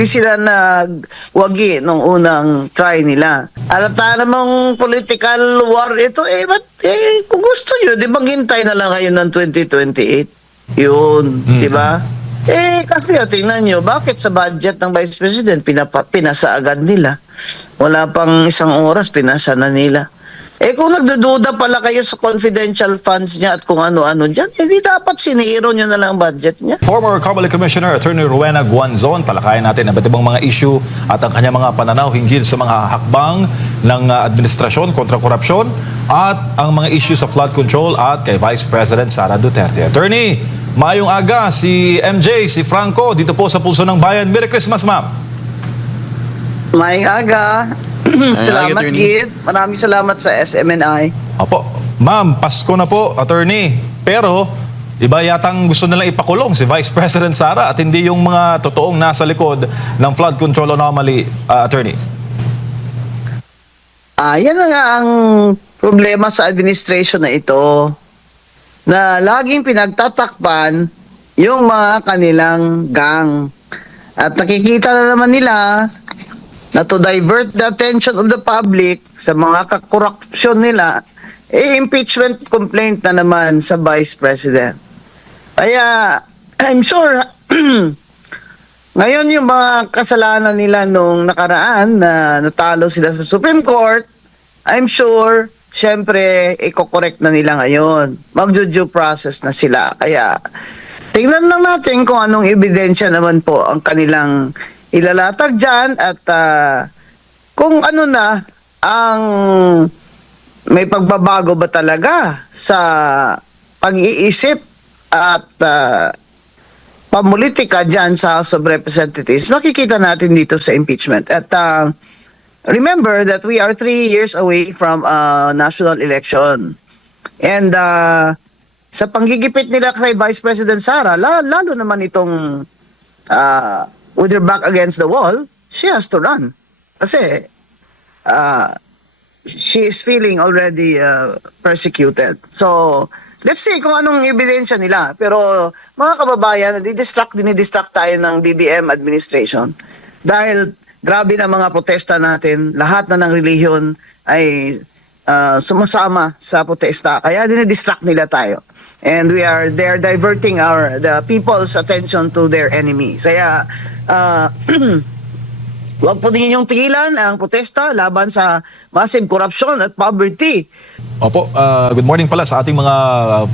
Hindi sila nagwagi nung unang try nila. Alata namang political war ito, kung gusto nyo, di ba hintay na lang kayo ng 2028? Yun, di ba? Kasi tingnan nyo, bakit sa budget ng Vice President, pinasa agad nila? Wala pang isang oras, pinasa na nila. Kung nagdududa pala kayo sa confidential funds niya at kung ano-ano dyan, hindi dapat siniro nyo na lang ang budget niya. Former Kamali Commissioner Attorney Rowena Guanzon, talakayan natin ang iba't ibang mga issue at ang kanyang mga pananaw hinggil sa mga hakbang ng administrasyon kontra korupsyon at ang mga issue sa flood control at kay Vice President Sara Duterte. Attorney, maayong aga, si MJ, si Franco, dito po sa Pulso ng Bayan. Merry Christmas, ma'am. May aga. Salamat, Gid. Maraming salamat sa SMNI. Opo. Ma'am, Pasko na po, attorney. Pero, iba yatang gusto nilang ipakulong si Vice President Sara at hindi yung mga totoong nasa likod ng flood control anomaly, attorney. Yan na nga ang problema sa administration na ito, na laging pinagtatakpan yung mga kanilang gang. At nakikita na naman nila na to divert the attention of the public sa mga kakorupsyon nila, impeachment complaint na naman sa Vice President. Kaya, I'm sure, ngayon yung mga kasalanan nila nung nakaraan na natalo sila sa Supreme Court, I'm sure, syempre, i-correct na nila ngayon. Mag-due process na sila. Kaya, tingnan lang natin kung anong ebidensya naman po ang kanilang ilalatag dyan at kung ano na ang may pagbabago ba talaga sa pag-iisip at pamulitika dyan sa House of Representatives, makikita natin dito sa impeachment. At remember that we are 3 years away from a national election. And sa panggigipit nila kay Vice President Sara, lalo naman itong with her back against the wall, she has to run. Kasi she is feeling already persecuted. So, let's see kung anong ebidensya nila. Pero mga kababayan, dinidistract tayo ng BBM administration. Dahil grabe na mga protesta natin, lahat na ng relihiyon ay sumasama sa protesta. Kaya dinidistract nila tayo. And they're diverting the people's attention to their enemy. Kaya, wag po din ninyong tigilan ang protesta laban sa massive corruption at poverty. Opo, good morning pala sa ating mga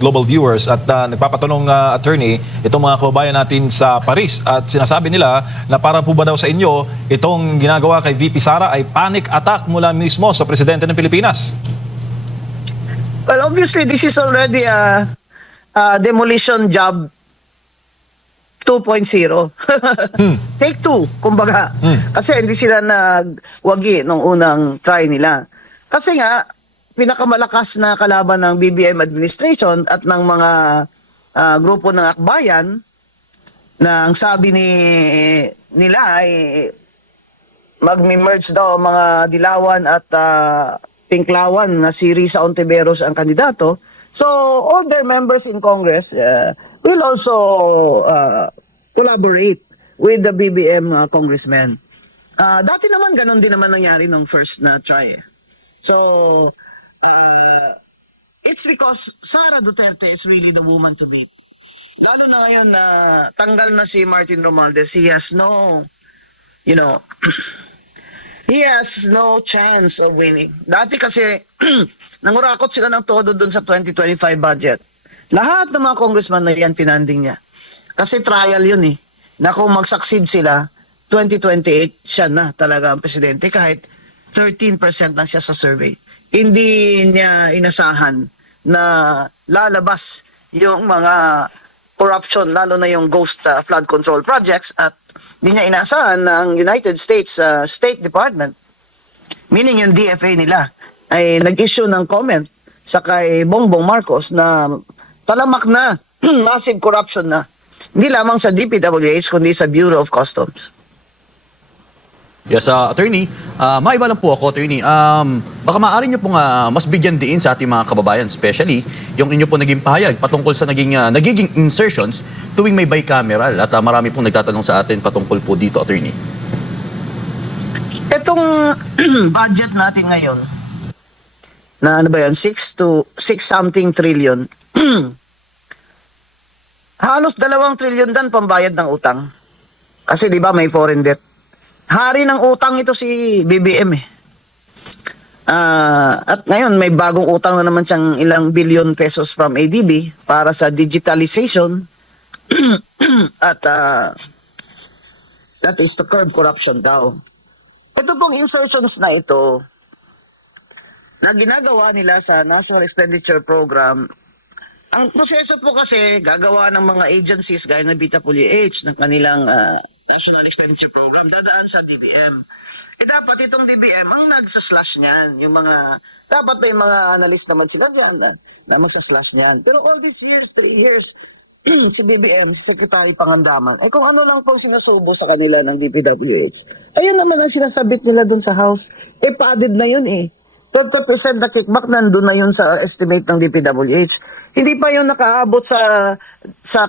global viewers at nagpapatanong attorney, itong mga kababayan natin sa Paris at sinasabi nila na para po ba daw sa inyo itong ginagawa kay VP Sara ay panic attack mula mismo sa Presidente ng Pilipinas? Well, obviously, this is already a demolition job 2.0. Take 2, kumbaga. Kasi hindi sila nagwagi nung unang try nila. Kasi nga, pinakamalakas na kalaban ng BBM administration at ng mga grupo ng akbayan na ang sabi nila ay mag-merge daw mga Dilawan at Pinklawan na si Risa Ontiveros ang kandidato. So, all their members in Congress will also collaborate with the BBM congressmen. Dati naman, ganun din naman nangyari nung first na try. So, it's because Sara Duterte is really the woman to beat. Lalo na ngayon na tanggal na si Martin Romualdez, he has no, he has no chance of winning. Dati kasi, nangurakot sila ng todo dun sa 2025 budget. Lahat ng mga congressman na yan, pinanding niya. Kasi trial yun eh. Na kung mag-succeed sila, 2028 siya na talaga ang presidente kahit 13% lang siya sa survey. Hindi niya inasahan na lalabas yung mga corruption, lalo na yung ghost flood control projects at hindi niya inaasahan ng United States State Department, meaning yung DFA nila, ay nag-issue ng comment sa kay Bongbong Marcos na talamak na, massive corruption na. Hindi lamang sa DPWH, kundi sa Bureau of Customs. Yes, attorney, maiba lang po ako, attorney. Baka maaari niyo pong mas bigyan diin sa ating mga kababayan, especially yung inyo po naging pahayag patungkol sa nagiging insertions tuwing may bicameral. At marami pong nagtatanong sa atin patungkol po dito, attorney. Itong budget natin ngayon, na ano ba yan, 6 something trillion, halos 2 trillion dan pambayad ng utang. Kasi di ba may foreign debt. Hari ng utang ito si BBM eh. At ngayon may bagong utang na naman siyang ilang billion pesos from ADB para sa digitalization at that is to curb corruption daw. Ito pong insertions na ito na ginagawa nila sa National Expenditure Program. Ang proseso po kasi gagawa ng mga agencies gaya ng BWH ng kanilang National Expenditure Program dadaan sa DBM. Dapat itong DBM ang nagsaslash niyan. Yung mga, dapat may mga analyst naman sila diyan na magsaslash niyan. Pero all these years, 3 years, si BBM, si Secretary Pangandaman, kung ano lang po sinusubo sa kanila ng DPWH, ayun naman ang sinasabit nila dun sa House. Padded na yun eh. 20% na kickback nandun na yun sa estimate ng DPWH. Hindi pa yun nakaabot sa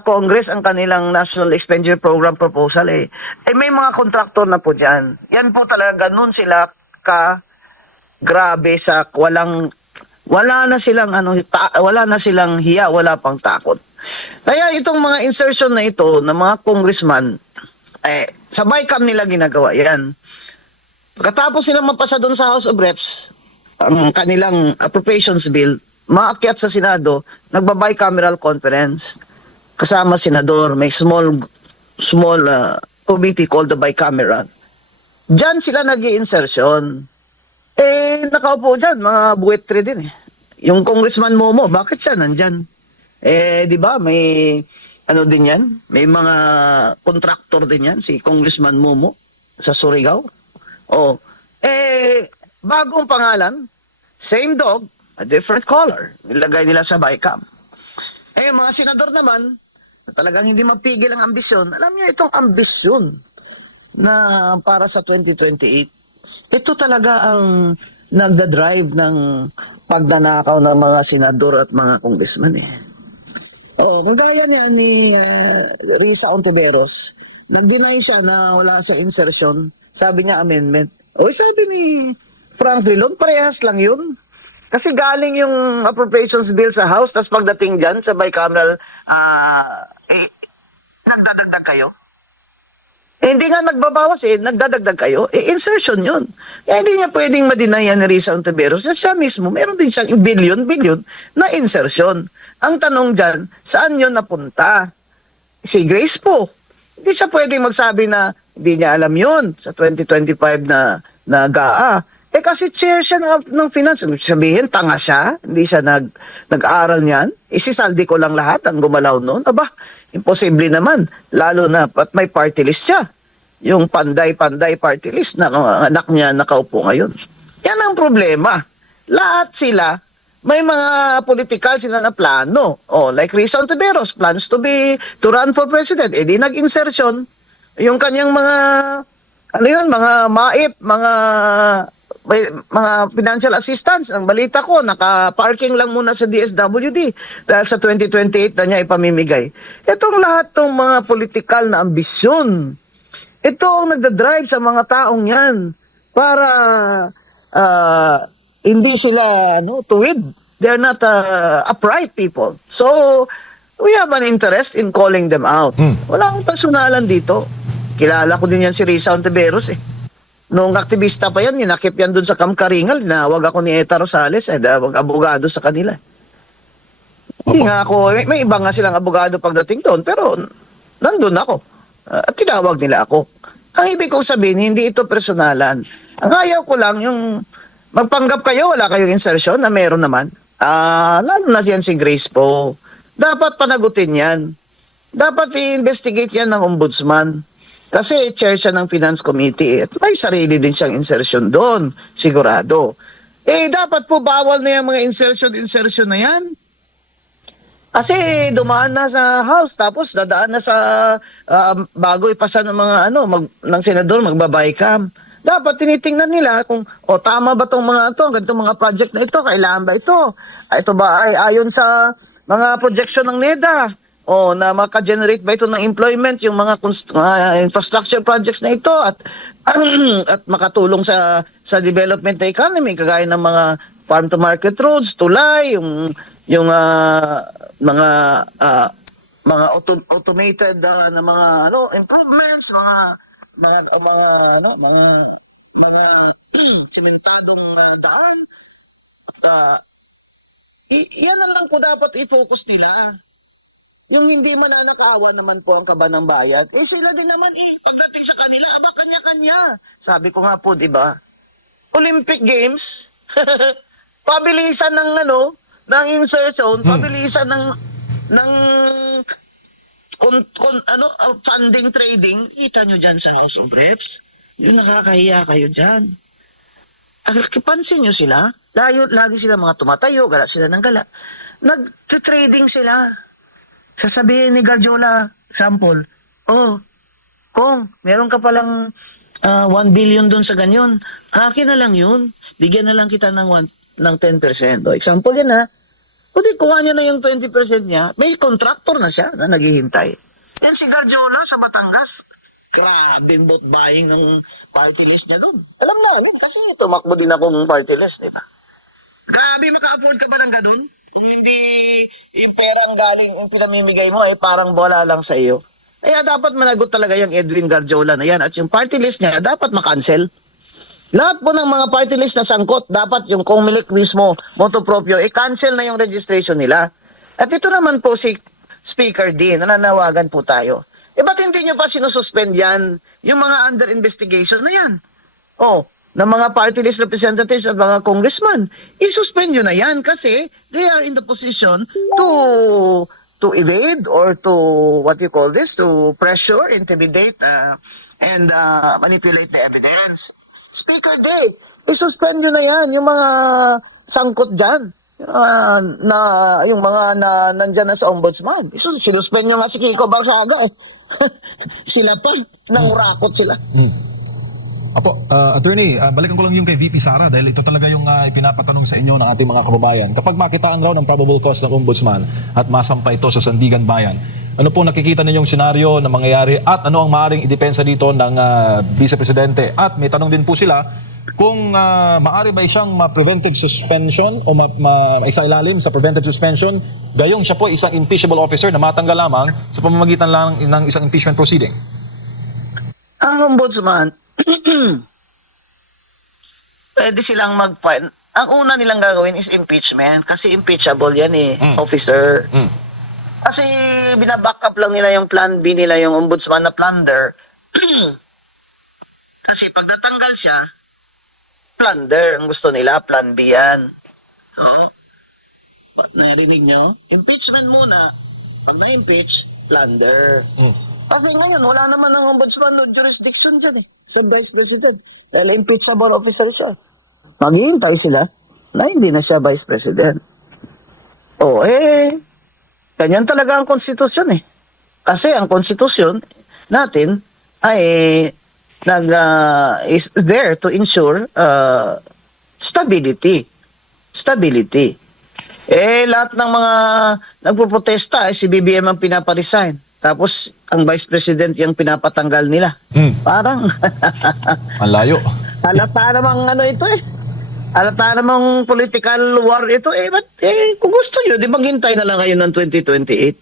Congress ang kanilang National Expenditure Program proposal eh. May mga kontraktor na po dyan. Yan po talaga ganun sila grabe sa wala na silang hiya, wala pang takot. Kaya itong mga insertion na ito ng mga congressman, sa BICAM nila ginagawa yan. Pagkatapos sila mapasa doon sa House of Reps, ang kanilang appropriations bill, maakyat sa Senado, nagba-bicameral conference. Kasama senador, may small committee called the bicameral. Diyan sila nag-i-insertion. Nakaupo dyan, mga buwetri din eh. Yung Congressman Momo, bakit siya nandyan? Di ba, may ano din yan? May mga contractor din yan, si Congressman Momo sa Surigao. Bagong pangalan, same dog, a different color. Nilagay nila sa BICAM. Mga senador naman, talagang hindi mapigil ang ambisyon. Alam niyo, itong ambisyon na para sa 2028, ito talaga ang nagda-drive ng pagnanakaw ng mga senador at mga congressman eh. Kagaya niya ni Risa Ontiveros, nag-deny siya na wala sa insertion. Sabi niya amendment. Sabi ni Frank Drilon, parehas lang yun. Kasi galing yung appropriations bill sa House, tapos pagdating dyan sa bicameral, nagdadagdag kayo. Hindi nga nagbabawas nagdadagdag kayo. Insertion yun. Kaya hindi niya pwedeng ma-deny yan ni Risa Ontiveros. Siya mismo, meron din siyang billion na insertion. Ang tanong dyan, saan yun napunta? Si Grace po. Hindi siya pwedeng magsabi na hindi niya alam yun sa 2025 na GAA. Kasi chair siya ng finance. Sabihin, tanga siya. Hindi siya nag-aaral niyan. Isisaldi ko lang lahat ang gumalaw noon. Aba, imposible naman. Lalo na at may party list siya. Yung panday-panday party list na anak niya nakaupo ngayon. Yan ang problema. Lahat sila, may mga political sila na plano. Like Risa Ontiveros, plans to run for president. Di nag-insertion. Yung kanyang mga, mga MAIP, mga financial assistance. Ang balita ko, naka-parking lang muna sa DSWD dahil sa 2028 na niya ipamimigay. Itong lahat ng mga political na ambisyon, ito ang nagdadrive sa mga taong yan para hindi sila tuwid. They're not upright people. So, we have an interest in calling them out. Walang personalan dito. Kilala ko din yan si Risa Ontiveros eh. Noong aktivista pa yan, ninakip yan dun sa Kamkaringal, tinawag ako ni Eta Rosales, abogado sa kanila. Hindi nga ako, may iba nga silang abogado pagdating doon, pero nandun ako. At tinawag nila ako. Ang ibig kong sabihin, hindi ito personalan. Ang ayaw ko lang, yung magpanggap kayo, wala kayong insertion na meron naman. Lalo na yan si Grace po. Dapat panagutin yan. Dapat i-investigate yan ng ombudsman. Kasi chair siya ng Finance Committee at may sarili din siyang insertion doon, sigurado. Dapat po bawal na yung mga insertion na yan. Kasi dumaan na sa House, tapos dadaan na sa bago ipasa ng mga ng senador, magbabaycam. Dapat tinitingnan nila kung tama ba tong mga ganitong mga project na ito, kailangan ba ito? Ito ba ay ayon sa mga projection ng NEDA? na maka-generate ba ito ng employment yung mga infrastructure projects na ito at at makatulong sa development ng economy kagaya ng mga farm to market roads, tulay, yung mga automated na mga improvements, mga simentadong daan. Yan na lang po dapat i-focus nila. Yung hindi mananakawan naman po ang kaban ng bayan, sila din naman pagdating sa kanila, kanya-kanya. Sabi ko nga po, di ba? Olympic Games, pabilisan ng insertion, pabilisan ng funding trading. Kita nyo dyan sa House of Reps. Yung nakakahiya kayo dyan. Pansin nyo sila, lagi sila mga tumatayo, gala sila ng gala. Nag-trading sila. Sasabihin ni Garjola, sample, kung meron ka palang 1 billion doon sa ganyan, akin na lang yun. Bigyan na lang kita ng 10%. Example yan ha. O di, kuha niya na yung 20% niya, may contractor na siya na naghihintay. Yan si Garjola sa Batangas. Grabe vote buying ng party list niya doon. Alam namin, kasi tumakbo din akong party list, di ba? Grabe, maka-afford ka ba ng ganun? Kung hindi yung perang galing, yung pinamimigay mo, parang bola lang sa iyo. Kaya dapat managot talaga yung Edwin Garjola na yan. At yung party list niya, dapat makancel. Lahat po ng mga party list na sangkot, dapat yung Comelec mismo, motu proprio, i-cancel na yung registration nila. At ito naman po si Speaker D, nananawagan po tayo. Ba't hindi nyo pa sinususpend yan? Yung mga under investigation na yan. Ng mga party list representatives at mga congressman. I-suspend nyo na yan kasi they are in the position to evade or to, what you call this, to pressure, intimidate, and manipulate the evidence. Speaker Day, i-suspend nyo na yan, yung mga sangkot dyan, yung mga nandyan na sa ombudsman. Sinuspend nyo nga si Kiko Barsaga eh. Sila pa, nangurakot sila. Apo, attorney, balikan ko lang yung kay VP Sara dahil ito talaga yung ipinapatanong sa inyo ng ating mga kababayan. Kapag makitaan raw ng probable cause ng ombudsman at masampa ito sa Sandigan Bayan, ano po nakikita ninyong senaryo na mangyayari at ano ang maaaring idepensa dito ng Vice Presidente? At may tanong din po sila kung maaari ba siyang ma-preventive suspension o maisailalim sa preventive suspension gayong siya po isang impeachable officer na matanggal lamang sa pamamagitan lang ng isang impeachment proceeding? Ang ombudsman, pwede silang mag-file. Ang una nilang gagawin is impeachment kasi impeachable yan officer. Kasi binaback up lang nila yung plan B nila, yung ombudsman na plunder. Kasi pag natanggal siya, plunder. Ang gusto nila, plan B yan. So, narinig nyo? Impeachment muna. Pag na-impeach, plunder. Kasi ngayon, wala naman ang ombudsman no jurisdiction dyan sa Vice President. Dahil impeachable officer siya. Maghihintay sila na hindi na siya Vice President. Ganyan talaga ang konstitusyon Kasi ang konstitusyon natin ay is there to ensure stability. Stability. Lahat ng mga nagpoprotesta si BBM ang pinaparesign. Tapos ang Vice President yung pinapatanggal nila. Parang Ang layo. halata namang ito halata namang political war ito. But kung gusto nyo, di maghintay na lang kayo ng 2028.